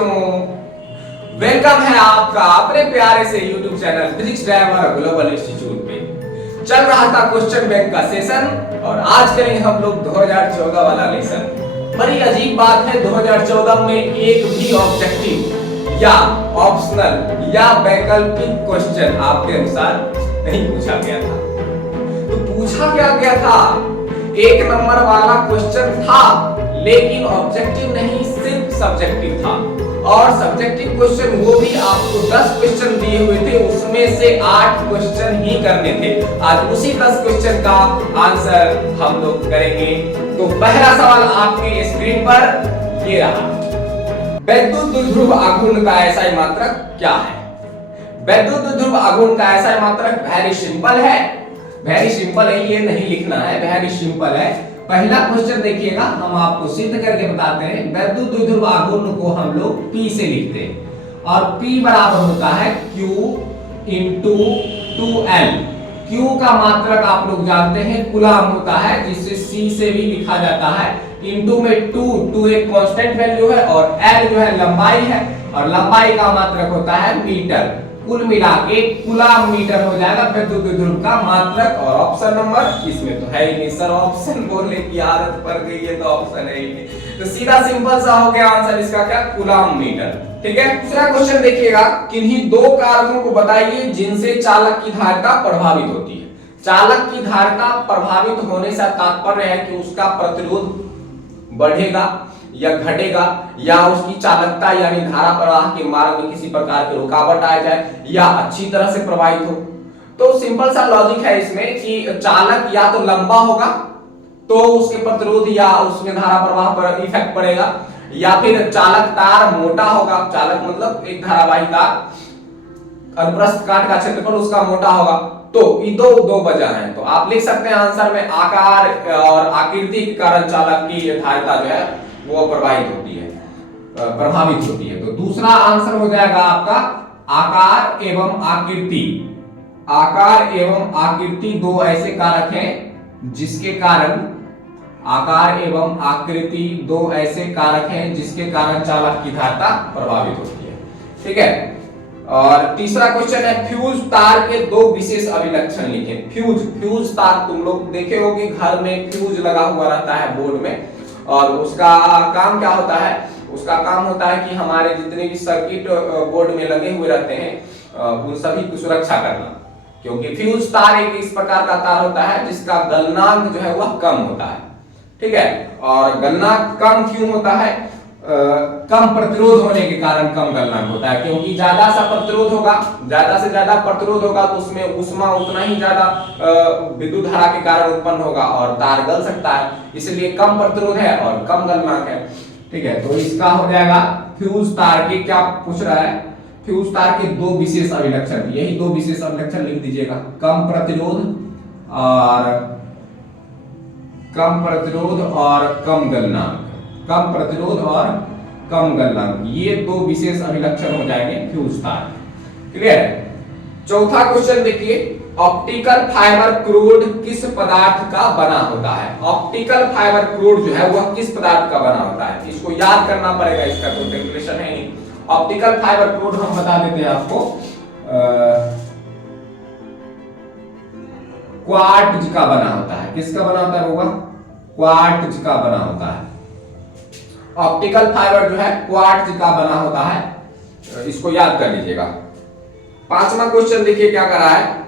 बच्चों, वेलकम है आपका अपने प्यारे से YouTube channel physics driver global institute पे। चल रहा था क्वेश्चन बैंक का सेशन और आज करेंगे हम लोग 2014 वाला लेसन। बड़ी अजीब बात है, 2014 में एक भी ऑब्जेक्टिव या ऑप्शनल या वैकल्पिक क्वेश्चन आपके अनुसार नहीं पूछा गया था। तो पूछा क्या गया था? एक नंबर वाला क्वेश्चन था, लेकिन ऑब्जेक्टिव नहीं, सिर्फ सब्जेक्टिव था। और सब्जेक्टिव क्वेश्चन वो भी आपको 10 क्वेश्चन दिए हुए थे, उसमें से 8 क्वेश्चन ही करने थे। आज उसी 10 क्वेश्चन का आंसर हम लोग करेंगे। तो पहला सवाल आपके स्क्रीन पर ये रहा, वैद्युत द्विध्रुव आघूर्ण का एसआई मात्रक क्या है? वैद्युत द्विध्रुव आघूर्ण का एसआई मात्रक वेरी सिंपल है, वेरी सिंपल है, ये नहीं लिखना है, वेरी सिंपल है। पहला क्वेश्चन देखिएगा, हम आपको सिद्ध करके बताते हैं। वैद्युत द्विध्रुव आघूर्ण को हम लोग P से लिखते हैं और P बराबर होता है Q इंटू 2L। Q का मात्रक आप लोग जानते हैं कूलम होता है, जिसे C से भी लिखा जाता है। इंटू में 2 एक कांस्टेंट वैल्यू है और L जो है लंबाई है और लंबाई का मात्रक होता है मीटर। कुल मिला के कूलम मीटर हो जाएगा वैद्युत द्विध्रुव का मात्रक। और ऑप्शन नंबर इसमें तो है ही नहीं सर, ऑप्शन बोलने की आदत पड़ गई है तो ऑप्शन है ही नहीं, तो सीधा सिंपल सा हो गया आंसर इसका, क्या? Coulomb metre. ठीक है, दूसरा क्वेश्चन देखिएगा, किन्हीं दो कारकों को बताइए जिनसे चालक की धारिता प्रभावित होती है। चालक की धारिता प्रभावित होने से तात्पर्य है कि उसका प्रतिरोध बढ़ेगा या घटेगा, या उसकी चालकता यानी धारा प्रवाह के मार्ग में किसी प्रकार की रुकावट आ जाए या अच्छी तरह से प्रवाहित हो। तो सिंपल सा लॉजिक है इसमें कि चालक या तो लंबा होगा तो उसके प्रतिरोध या उसमें धारा प्रवाह पर इफेक्ट पड़ेगा, या फिर चालक तार मोटा होगा। चालक मतलब एक धारावाही तार, अनुप्रस्थ काट का क्षेत्रफल उसका मोटा होगा। तो ये दो वजह हैं। तो आप लिख सकते हैं आंसर में आकार और आकृति के कारण चालक की धारिता जो है वो प्रभावित होती है, प्रभावित होती है। तो दूसरा आंसर हो जाएगा आपका आकार एवं आकृति। आकार एवं आकृति दो ऐसे कारक हैं जिसके कारण, आकार एवं आकृति दो ऐसे कारक हैं जिसके कारण चालक की धारिता प्रभावित होती है। ठीक है, और तीसरा क्वेश्चन है, फ्यूज तार के दो विशेष अभिलक्षण लिखें। फ्यूज तार तुम लोग देखे होंगे, घर में फ्यूज लगा हुआ रहता है बोर्ड में, और उसका काम क्या होता है? उसका काम होता है कि हमारे जितने भी सर्किट बोर्ड में लगे हुए रहते हैं उन सभी की सुरक्षा करना, क्योंकि फ्यूज तार एक इस प्रकार का तार होता है जिसका गलनांक जो है वह कम होता है। ठीक है, और गलनांक कम क्यों होता है? कम प्रतिरोध होने के कारण कम गलनांक होता है, क्योंकि ज्यादा सा प्रतिरोध होगा, ज्यादा से ज्यादा प्रतिरोध होगा तो उसमें ऊष्मा उतना ही ज्यादा विद्युत धारा के कारण उत्पन्न होगा और तार गल सकता है, इसलिए कम प्रतिरोध है और कम गलनांक है। ठीक है, तो इसका हो जाएगा फ्यूज तार के, क्या पूछ रहा है? फ्यूज तार के दो विशेष अभिलक्षण, यही दो विशेष अभिलक्षण लिख दीजिएगा, कम प्रतिरोध और कम गलनांक। कम प्रतिरोध और कम गलनांक, ये दो विशेष अभिलक्षण हो जाएंगे फ्यूज तार। क्लियर? चौथा क्वेश्चन देखिए, ऑप्टिकल फाइबर क्रूड किस पदार्थ का बना होता है? ऑप्टिकल फाइबर क्रूड जो है वह किस पदार्थ का बना होता है? इसको याद करना पड़ेगा, इसका कोई कैलकुलेशन है नहीं। ऑप्टिकल फाइबर क्रूड हम बता देते हैं आपको, क्वार्ट्ज का बना होता है। किसका बना होता है होगा? क्वार्ट्ज का बना होता है। ऑप्टिकल फाइबर जो है क्वार्ट्ज का बना होता है, इसको याद कर लीजिएगा। पांचवा क्वेश्चन देखिए क्या करा है,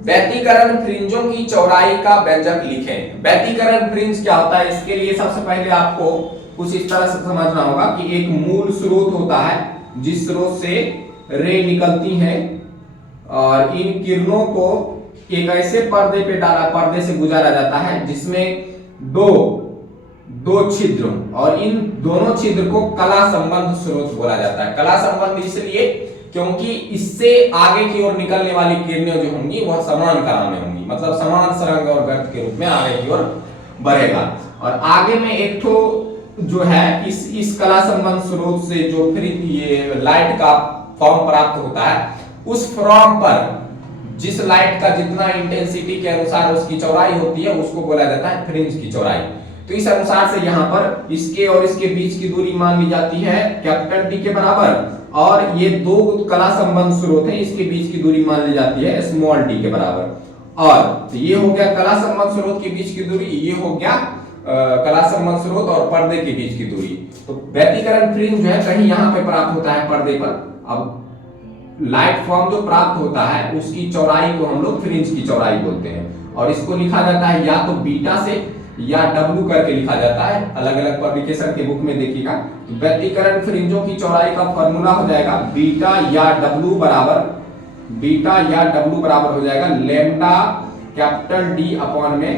व्यतिकरण फ्रिंजों की चौड़ाई का व्यंजक लिखें। व्यतिकरण फ्रिंज क्या होता है? इसके लिए सबसे पहले आपको कुछ इस तरह से समझना होगा कि एक मूल स्रोत होता है जिस स्रोत से रे निकलती हैं और इन किरणों को एक ऐसे पर्दे पे पर्दे से गुजारा जाता है जिसमें दो छिद्र, और इन दोनों छिद्र को कला संबंध स्रोत बोला जाता है। कला संबंध इसलिए क्योंकि इससे आगे की ओर निकलने वाली किरणें जो होंगी वह समान कला में होंगी, मतलब समान सरंग और गर्त के रूप में आगे की ओर बढ़ेगा। और आगे में एक ठो जो है इस कला संबंध स्रोत से जो फिर ये लाइट का फॉर्म प्राप्त होता है, उस फॉर्म पर जिस लाइट का जितना इंटेंसिटी के अनुसार उसकी चौड़ाई होती है उसको बोला जाता है फ्रिंज की चौड़ाई। तो इस अनुसार से यहाँ पर इसके और इसके बीच की दूरी मान ली जाती है कैपिटल डी के बराबर, और ये दो कला संबंध स्रोत है, इसके बीच की दूरी मान ली जाती है स्मॉल डी के बराबर। और तो ये हो गया कला संबंध स्रोत के बीच की दूरी, ये हो गया कला संबंध स्रोत और पर्दे के बीच की दूरी। तो व्यतिकरण फ्रिंज जो है कहीं यहाँ पे प्राप्त होता है पर्दे पर। अब लाइट फॉर्म जो प्राप्त होता है उसकी चौड़ाई को हम लोग फ्रिंज की चौड़ाई बोलते हैं, और इसको लिखा जाता है या तो बीटा से या डब्लू करके लिखा जाता है, अलग अलग पब्लिकेशन के बुक में देखिएगा। तो व्यतिकरण फ्रिंजों की चौड़ाई का फॉर्मूला हो जाएगा बीटा या डब्लू बराबर हो जाएगा लैम्डा कैपिटल डी अपॉन में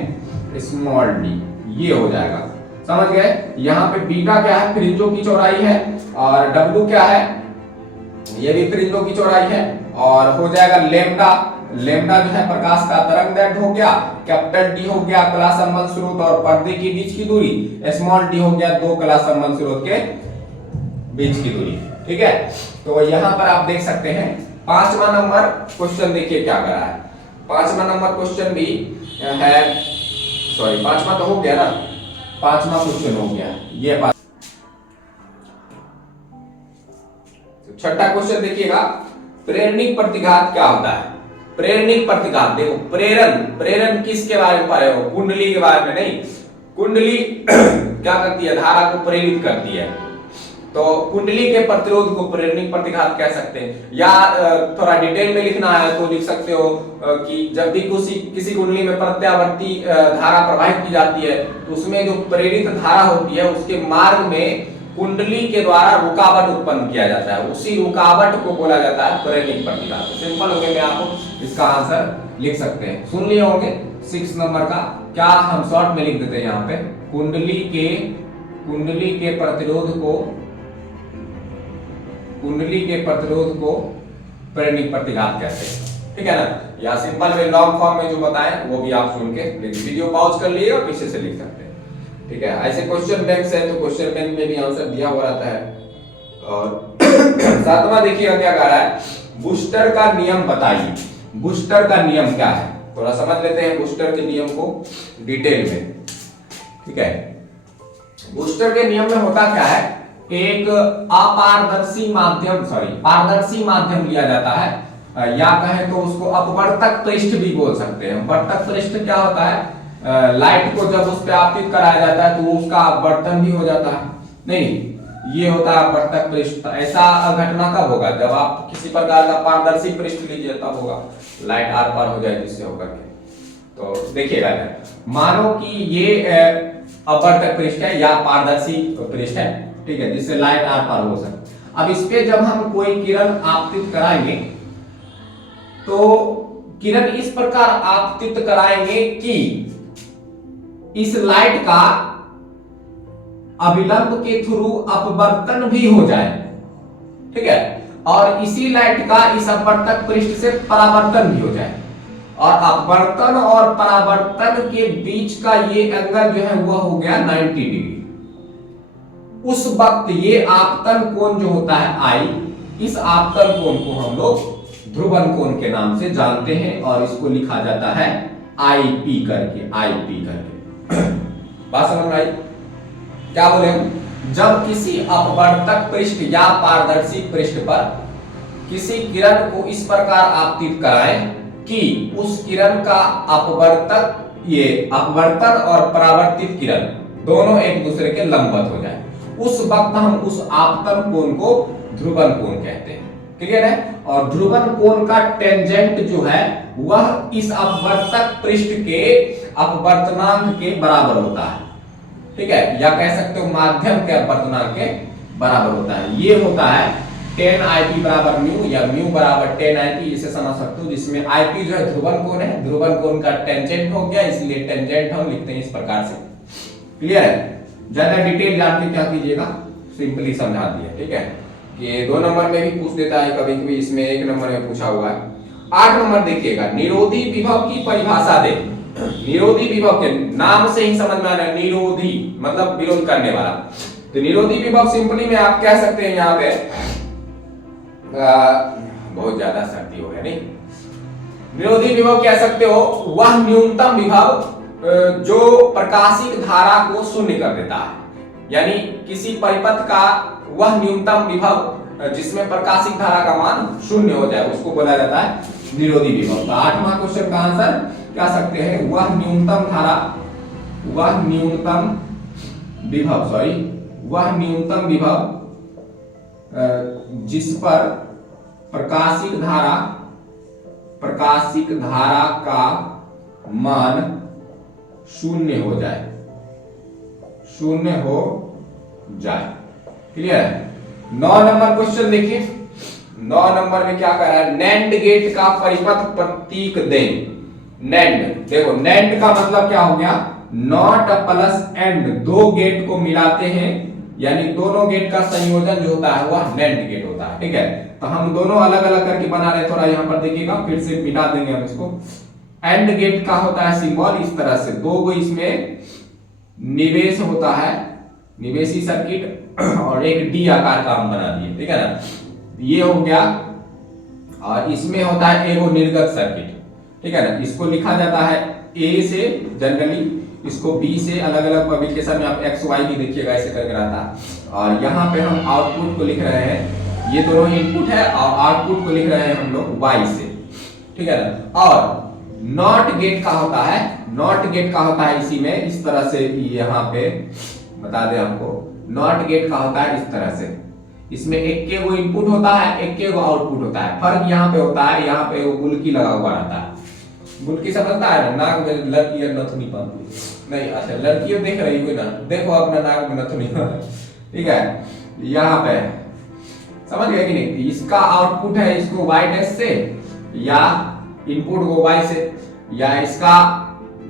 स्मॉल डी, ये हो जाएगा। समझ गए? यहाँ पे बीटा क्या है, फ्रिंजों की चौड़ाई है, और डब्लू क्या है, ये भी फ्रिंजों की चौड़ाई है, और हो जाएगा लेम्डा जो है प्रकाश का तरंग दैर्ध्य हो गया, कैपिटल डी हो गया कला संबंध स्रोत और पर्दे के बीच की दूरी, स्मॉल डी हो गया दो कला संबंध स्रोत के बीच की दूरी। ठीक है, तो यहां पर आप देख सकते हैं 5वां नंबर क्वेश्चन देखिए क्या करा है। 5वां नंबर क्वेश्चन भी है, सॉरी 5वां तो हो गया ना, 5वां क्वेश्चन हो गया ये। 6ठा क्वेश्चन देखिएगा, प्रेरणिक प्रतिघात क्या होता है? प्रेरणिक प्रतिघात देखो, प्रेरण किसके बारे में पढ़े हो? कुंडली के बारे में नहीं। कुंडली क्या करती है, धारा को प्रेरित करती है, तो कुंडली के प्रतिरोध को प्रेरणिक प्रतिघात कह सकते हैं। या थोड़ा डिटेल में लिखना है तो लिख सकते हो कि जब भी किसी कुंडली में प्रत्यावर्ती धारा प्रवाहित की जाती है तो उसमें जो प्रेरित धारा होती है उसके मार्ग में कुंडली के द्वारा रुकावट उत्पन्न किया जाता है, उसी रुकावट को बोला जाता है प्रेरणिक प्रतिघात। तो सिंपल हो गया, मैं आपको इसका आंसर लिख सकते हैं, सुन लिए होंगे 6 नंबर का। क्या हम शॉर्ट में लिख देते हैं यहाँ पे, कुंडली के प्रतिरोध को प्रेरणिक प्रतिघात कहते हैं। ठीक है ना, या सिंपल में लॉन्ग फॉर्म में जो बताएं वो भी आप सुन के वीडियो पॉज कर लिए और पीछे से लिख सकते हैं। ठीक है, ऐसे क्वेश्चन बैंक है तो क्वेश्चन बैंक में भी आंसर दिया हुआ रहता है। और 7वां देखिएगा क्या कह रहा है, बूस्टर का नियम बताइए। बूस्टर का नियम क्या है, थोड़ा समझ लेते हैं बूस्टर के नियम को डिटेल में। ठीक है, बूस्टर के नियम में होता क्या है, एक पारदर्शी माध्यम लिया जाता है, या कहें तो उसको अपवर्तक पृष्ठ भी बोल सकते हैं। अपवर्तक पृष्ठ क्या होता है, लाइट को जब उस पर आपतित कराया जाता है तो उसका अपवर्तन भी हो जाता है। नहीं, ये होता है अपवर्तक पृष्ठ। ऐसा घटना कब होगा, जब आप किसी प्रकार का पारदर्शी पृष्ठ लीजिए तब होगा, लाइट आर पार हो जाए जिससे होकर के। तो देखिएगा, मानो कि ये अपवर्तक पृष्ठ है या पारदर्शी पृष्ठ है, ठीक है, जिससे लाइट आर पार हो सके। अब इस पे जब हम कोई किरण आपतित कराएंगे तो किरण इस प्रकार आपतित कराएंगे कि इस लाइट का अभिलंब के थ्रू अपवर्तन भी हो जाए। ठीक है, और इसी लाइट का इस अपवर्तक पृष्ठ से परावर्तन भी हो जाए, और अपवर्तन और परावर्तन के बीच का ये एंगल जो है वह हो गया 90 डिग्री। उस वक्त ये आपतन कोण जो होता है आई, इस आपतन कोण को हम लोग ध्रुवन कोण के नाम से जानते हैं, और इसको लिखा जाता है आईपी करके। बात समझ में आई? क्या बोले हम, जब किसी अपवर्तक पृष्ठ या पारदर्शी पृष्ठ पर किसी किरण को इस प्रकार आपतित कराएं कि उस किरण का अपवर्तन और परावर्तित किरण दोनों एक दूसरे के लंबवत हो जाए, उस वक्त हम उस आपतन कोण को ध्रुवन कोण कहते हैं। क्लियर है? और ध्रुवन कोण का टेंजेंट जो है वह इस अपवर्तक पृष्ठ के अपवर्तनांक के बराबर होता है। ठीक है, या कह सकते हो माध्यम के अपवर्तनांक के बराबर होता है। ये होता है 10 IP बराबर म्यू, या म्यू बराबर 10 IP, इसे समझ सकते हो, जिसमें IP जो है ध्रुवन कोण है, ध्रुवन कोण का टेंजेंट हो गया, इसलिए टेंजेंट हम लिखते हैं इस प्रकार से। क्लियर है? ज्यादा डिटेल जान के क्या कीजिएगा, सिंपली समझा दिया। ठीक है, कि 2 नंबर में भी पूछ देता है कभी कभी, इसमें 1 नंबर में पूछा हुआ है। 8 नंबर देखिएगा, निरोधी विभव की परिभाषा दे। निरोधी विभव के नाम से ही समझ में आ रहा है, निरोधी मतलब विरोध करने वाला। तो निरोधी विभव सिंपली में आप कह सकते हैं, यहाँ पे बहुत ज्यादा सर्दी हो गया नहीं, विरोधी विभव कह सकते हो वह न्यूनतम विभव जो प्रकाशिक धारा को शून्य कर देता है, यानी किसी परिपथ का वह न्यूनतम विभव जिसमें प्रकाशिक धारा का मान शून्य हो जाए उसको बोला जाता है निरोधी विभव। तो 8वां क्वेश्चन का आंसर क्या सकते हैं, वह न्यूनतम धारा, वह न्यूनतम विभव जिस पर प्रकाशिक धारा का मान शून्य हो जाए। क्लियर है। 9 नंबर क्वेश्चन देखिए। 9 नंबर में क्या कह रहा है, नैंड गेट का परिपथ प्रतीक दें। नैंड, देखो नैंड का मतलब क्या हो गया, नॉट प्लस एंड, दो गेट को मिलाते हैं, यानी दोनों गेट का संयोजन जो होता है वह नैंड गेट होता है। ठीक है, तो हम दोनों अलग अलग करके बना रहे, थोड़ा यहाँ पर देखिएगा, फिर से मिला देंगे हम इसको। एंड गेट का होता है सिंबल इस तरह से, दो इसमें निवेश होता है, निवेशी सर्किट, और एक डी आकार का हम बना दिए। ठीक है ना, ये हो गया। और इसमें होता है एगो निर्गत सर्किट। ठीक है ना, इसको लिखा जाता है ए से जनरली, इसको बी से, अलग अलग पब्लिकेशन में आप एक्स वाई भी देखिएगा ऐसे करके रहता है। और यहाँ पे हम आउटपुट को लिख रहे हैं, ये दोनों इनपुट है, और आउटपुट को लिख रहे हैं हम लोग वाई से। ठीक है ना, और नॉट गेट का होता है, नॉट गेट का होता है इसी में इस तरह से, यहाँ पे बता दें आपको, नॉट गेट का होता है इस तरह से, इसमें एक के वो इनपुट होता है, एक के वो आउटपुट होता है। फर्क यहाँ पे होता है, यहाँ पे वो गुलकी लगा हुआ रहता है। गुलकी समझता है ना, नाक में लड़की नथुनी बांधती नहीं, अच्छा लड़कियों देख रही हुई ना, देखो अपना नाक में नथुनी। ठीक है, यहाँ पे समझ गए कि नहीं, इसका आउटपुट है इसको वाई डैश से, या इनपुट को वाई से, या इसका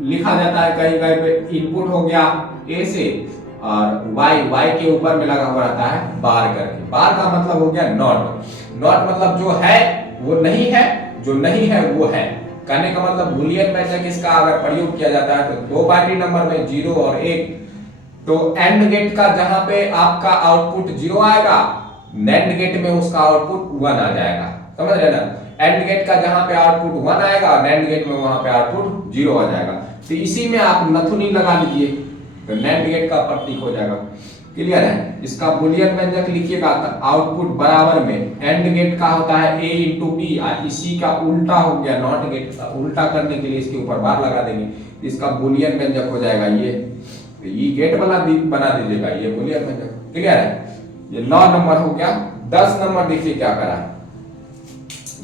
लिखा जाता है कहीं कहीं पे इनपुट हो गया ए से, और वाई के ऊपर में लगा हुआ रहता है बार करके। बार का मतलब हो गया नॉट, नॉट मतलब जो है वो नहीं है, जो नहीं है वो है। कहने का मतलब बूलियन मैजिक इसका अगर प्रयोग किया जाता है तो दो बाइनरी नंबर में 0 और 1, तो एंड गेट का जहां पे आपका आउटपुट 0 आएगा, नैंड गेट में उसका आउटपुट 1 आ जाएगा। समझ रहे ना, एंड गेट का जहां पे आउटपुट 1 आएगा, नैंड गेट में वहां पे आउटपुट 0 आ जाएगा। तो इसी में आप नथुनी लगा लीजिए तो नैंड गेट का प्रतीक हो जाएगा। क्लियर है, इसका बूलियन व्यंजक लिखिएगा, आउटपुट बराबर में एंड गेट का होता है a इंटू बी, इसी का उल्टा हो गया नॉट गेट का, उल्टा करने के लिए इसके ऊपर बार लगा देंगे, इसका बूलियन व्यंजक हो जाएगा ये, तो ये गेट बना दीजिएगा, ये बूलियन व्यंजक। क्लियर है, ये 9 नंबर हो गया। 10 नंबर देखिए क्या करा है।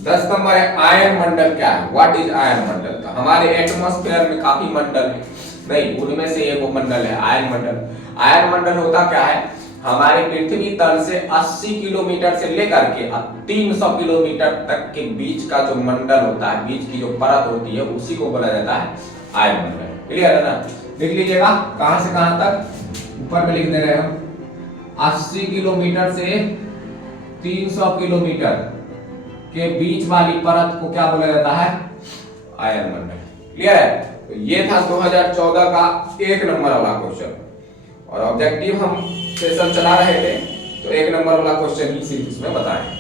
10 नंबर है आयन मंडल क्या है, व्हाट इज आयन मंडल। तो हमारे एटमॉस्फेयर में काफी मंडल है, नहीं उनमें से एक वो मंडल है आयन मंडल। आयन मंडल होता क्या है, हमारे पृथ्वी तल से 80 किलोमीटर से लेकर के 300 किलोमीटर तक के बीच का जो मंडल होता है, बीच की जो परत होती है, उसी को बोला जाता है आयन मंडल। क्लियर है ना, लिख लीजिएगा कहां से कहां तक, ऊपर में लिख दे रहे हम, 80 किलोमीटर से 300 किलोमीटर के बीच वाली परत को क्या बोला जाता है, आयन मंडल। क्लियर है, तो ये था 2014 का 1 नंबर वाला क्वेश्चन, और ऑब्जेक्टिव हम सेशन चला रहे थे तो 1 नंबर वाला क्वेश्चन ही सिर्फ इसमें बताएं।